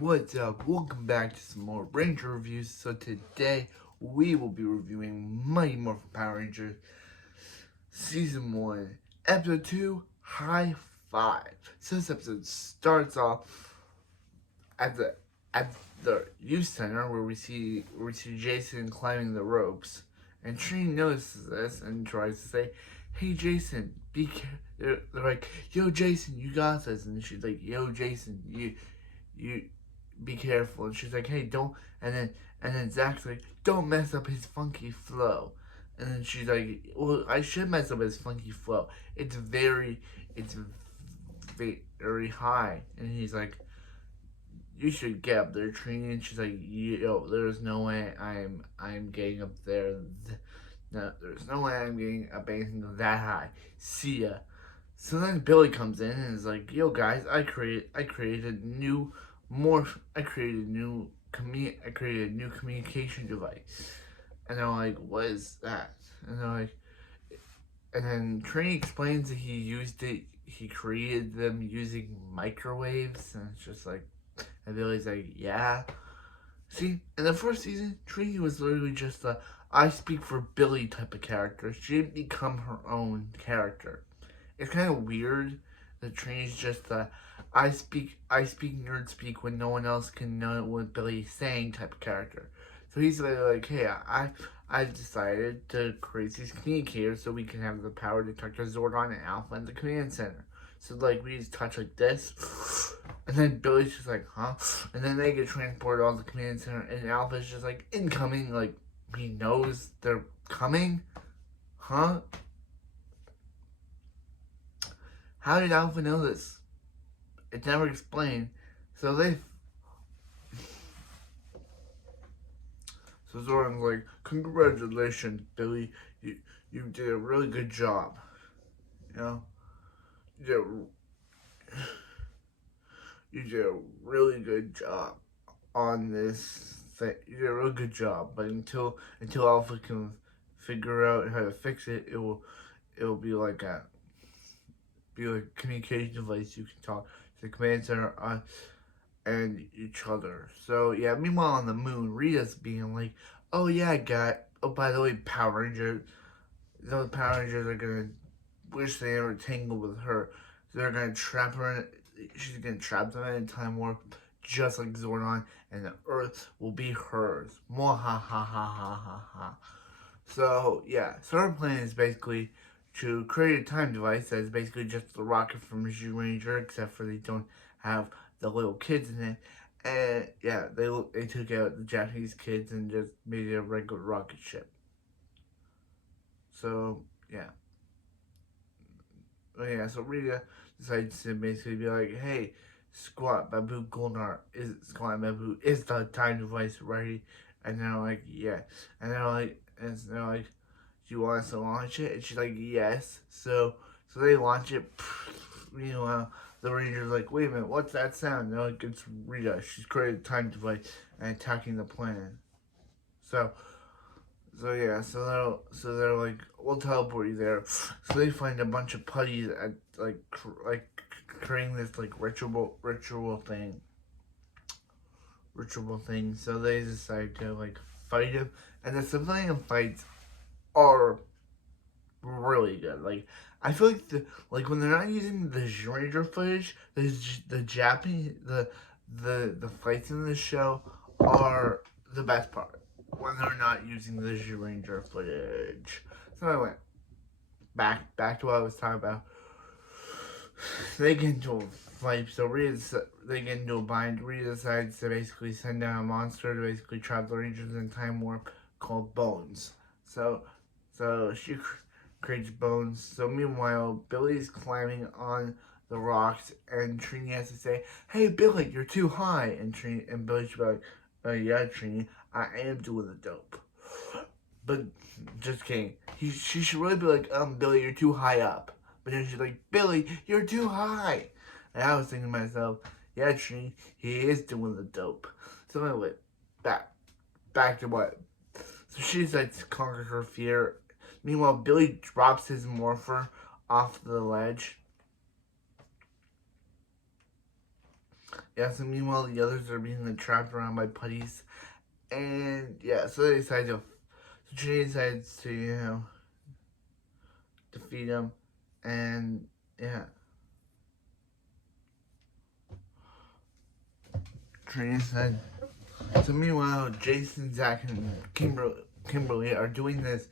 What's up? Welcome back to some more Ranger reviews. So today we will be reviewing Mighty Morphin Power Rangers Season 1, Episode 2, High 5. So this episode starts off at the youth center where we see Jason climbing the ropes, and Trini notices this and tries to say, "Hey Jason, be careful." They're like, "Yo Jason, you got this," and she's like, "Yo Jason, you be careful," and she's like, "Hey, don't," and then Zach's like, "Don't mess up his funky flow," and then she's like, "Well, I should mess up his funky flow. It's very high," and he's like, "You should get up there, Trini," and she's like, "Yo, there's no way I'm getting up there. No, there's no way I'm getting up anything that high. See ya." So then Billy comes in and is like, "Yo guys, I created new I created I created a new communication device." And they're like, "What is that?" And they're like, and then Trini explains that he created them using microwaves, and it's just like, and Billy's like, "Yeah." See, in the first season, Trini was literally just a I speak for Billy type of character. She didn't become her own character. It's kind of weird that Trini's just a I speak nerd speak when no one else can know what Billy's saying type of character. So he's like, "Hey, I've decided to create these communicators so we can have the power to talk to Zordon and Alpha in the command center. So like we just touch like this," and then Billy's just like, "Huh?" And then they get transported on the command center, and Alpha's just like, "Incoming," like he knows they're coming, huh? How did Alpha know this? It's never explained. So so Zordon's like, "Congratulations, Billy. You did a really good job. You know, you did you did a really good job on this thing. You did a really good job. But until Alpha can figure out how to fix it, it will be like a communication device you can talk to the command center on and each other." So yeah, meanwhile on the moon, Rita's being like, "Oh yeah, oh by the way, Power Rangers, those Power Rangers are gonna wish they ever tangled with her. So they're gonna trap her in, she's gonna trap them in a time warp just like Zordon, and the Earth will be hers. Mwah ha ha ha ha ha ha. So yeah, so her plan is basically to create a time device that is basically just the rocket from Ranger, except for they don't have the little kids in it. And yeah, they took out the Japanese kids and just made it a regular rocket ship. So yeah, so Rita decides to basically be like, "Hey, Squat Babu Golnar is the time device ready?" And they're like, "Yeah," and they're like, "Do you want us to launch it?" And she's like, "Yes." So they launch it. Meanwhile, the Ranger's like, "Wait a minute, what's that sound?" And they're like, "It's Rita. She's created a time device and attacking the planet." So yeah, so they're like, "We'll teleport you there." So they find a bunch of putties at creating this like ritual thing. So they decide to like fight him, and the civilian fights are really good. Like I feel like when they're not using the Ranger footage, the Japanese the fights in the show are the best part when they're not using the Ranger footage. So I went back to what I was talking about. They get into a fight, so they get into a bind. Rita decides to basically send down a monster to basically trap the Rangers in time warp called Bones. So she creates Bones. So meanwhile, Billy's climbing on the rocks, and Trini has to say, "Hey Billy, you're too high," and Billy should be like, "Yeah, Trini, I am doing the dope." But just kidding. She should really be like, "Billy, you're too high up." But then she's like, "Billy, you're too high." And I was thinking to myself, "Yeah, Trini, he is doing the dope." So anyway, back to what. So she decides to conquer her fear. Meanwhile, Billy drops his morpher off the ledge. Yeah, so meanwhile the others are being trapped around by putties. And yeah, so they decide to, so Trinity decides to, defeat him. And yeah, Trinity said. So meanwhile, Jason, Zach, and Kimberly are doing this.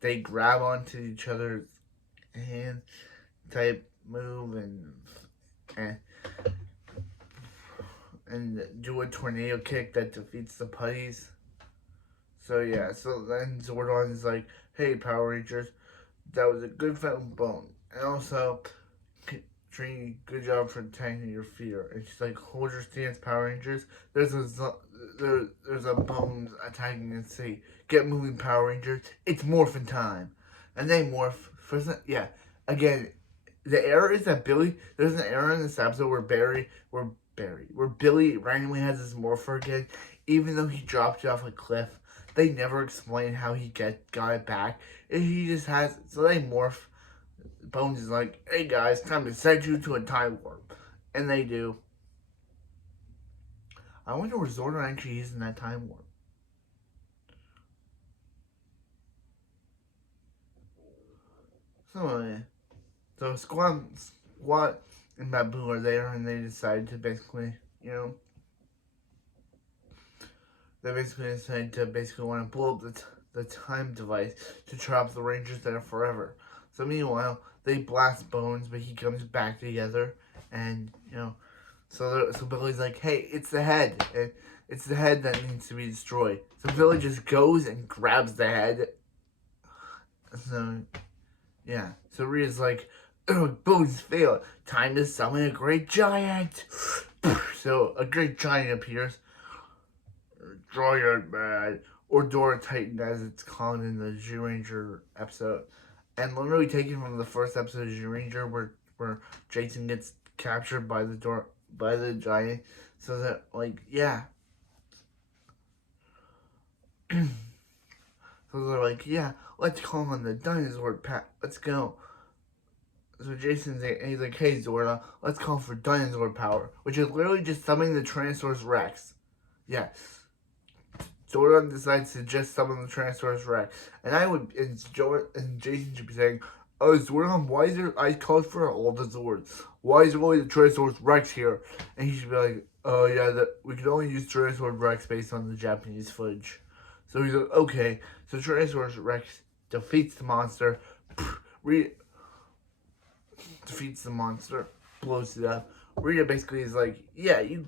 They grab onto each other's hand type move and and do a tornado kick that defeats the putties. So yeah, so then Zordon is like, "Hey, Power Rangers, that was a good fight bone, and also, Trini, good job for attacking your fear." And she's like, "Hold your stance, Power Rangers. There's a bones attacking the city. Get moving, Power Rangers. It's morphin time." And they morph. First, yeah. Again, the error is that There's an error in this episode where Billy randomly has his morpher again, even though he dropped it off a cliff. They never explain how he got it back. And he just has, so they morph. Bones is like, "Hey guys, time to send you to a time warp." And they do. I wonder where Zordon actually is in that time warp. So Squat and Babu are there, and they decide to basically, they basically decide to want to blow up the time device to trap the Rangers there forever. So meanwhile, they blast Bones, but he comes back together, and so Billy's like, "Hey, it's the head, and it's the head that needs to be destroyed." So Billy just goes and grabs the head. So yeah, so Rita's like, "Oh, Bones failed. Time to summon a great giant." So a great giant appears. Giant man, or Dora Titan as it's called in the Ranger episode, and literally taken from the first episode of Ranger, where Jason gets captured by the giant. So that, like, yeah. So they're like, "Yeah, let's call on the dinosaur pack. Let's go." So he's like, "Hey Zora, let's call for dinosaur power," which is literally just summoning the Tyrannosaurus Rex. Yeah. Zordon decides to just summon the Tyrannosaurus Rex. And Jason should be saying, "Oh, Zordon, why is your ice called for all the Zords? Why is only the Tyrannosaurus Rex here?" And he should be like, "Oh yeah, we can only use Tyrannosaurus Rex based on the Japanese footage." So he's like, "Okay." So Tyrannosaurus Rex defeats the monster, defeats the monster, blows it up. Rita basically is like, "Yeah, you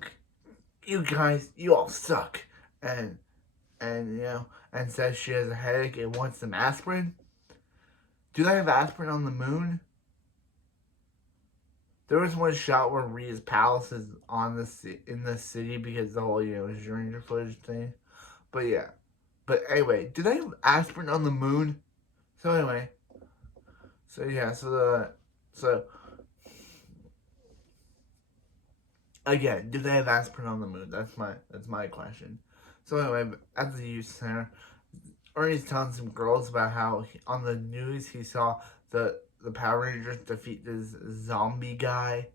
guys, you all suck," and and says she has a headache and wants some aspirin. Do they have aspirin on the moon? There was one shot where Rhea's palace is in the city because the whole Ranger footage thing. But yeah, but anyway, do they have aspirin on the moon? So anyway, so yeah, so again, do they have aspirin on the moon? That's my question. So anyway, at the youth center, Ernie's telling some girls about how on the news he saw the Power Rangers defeat this zombie guy.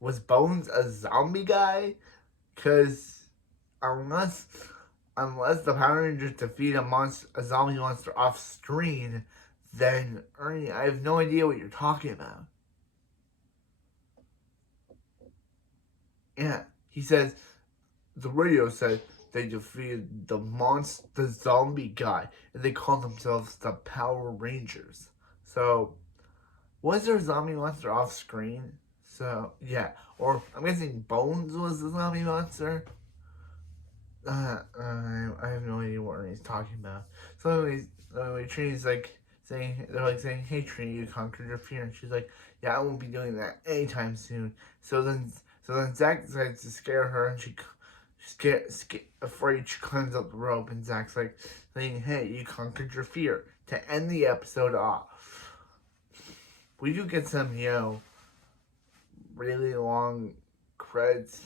Was Bones a zombie guy? Because unless the Power Rangers defeat a zombie monster off screen, then Ernie, I have no idea what you're talking about. Yeah, he says the radio said they defeated the zombie guy, and they call themselves the Power Rangers. So, was there a zombie monster off screen? So, yeah. Or, I'm guessing Bones was the zombie monster? I have no idea what he's talking about. So, Trinity's like, saying, "Hey, Trinity, you conquered your fear." And she's like, "Yeah, I won't be doing that anytime soon." So then Zach decides to scare her, and afraid, she climbs up the rope, and Zach's like saying, "Hey, you conquered your fear," to end the episode off. We do get some, really long credits.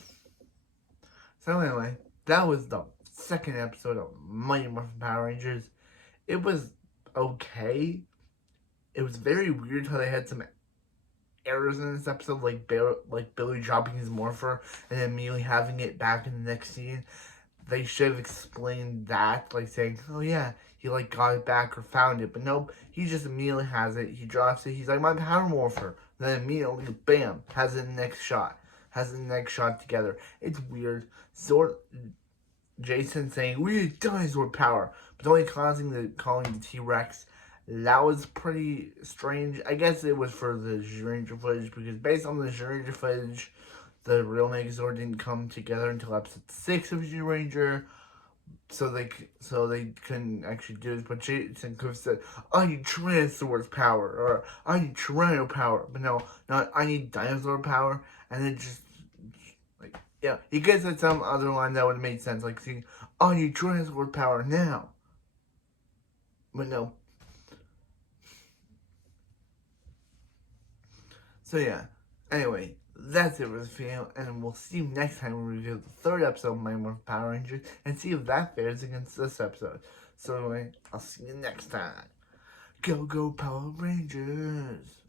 So anyway, that was the second episode of Mighty Morphin Power Rangers. It was okay. It was very weird how they had some errors in this episode, like Billy dropping his morpher and then immediately having it back in the next scene. They should have explained that, like saying, "Oh yeah, he like got it back or found it," but nope, he just immediately has it. He drops it. He's like, "My power morpher." Then immediately, bam, has it in the next shot. Has the next shot together. It's weird. Jason saying, "We need dinosaur power," but only calling the T-Rex. That was pretty strange. I guess it was for the Ranger footage, because based on the Ranger footage, the real Megazord didn't come together until episode 6 of Ranger, so they couldn't actually do this. But Jason could have said, "I need Tyrannosaurus power," or "I need Tyranno power," but no, not "I need dinosaur power," and then just like, yeah, he could have said some other line that would have made sense, like saying, "I need Tyrannosaurus power now," but no. So yeah, anyway, that's it for this video, and we'll see you next time when we review the third episode of Mighty Morphin Power Rangers and see if that fares against this episode. So anyway, I'll see you next time. Go, go, Power Rangers!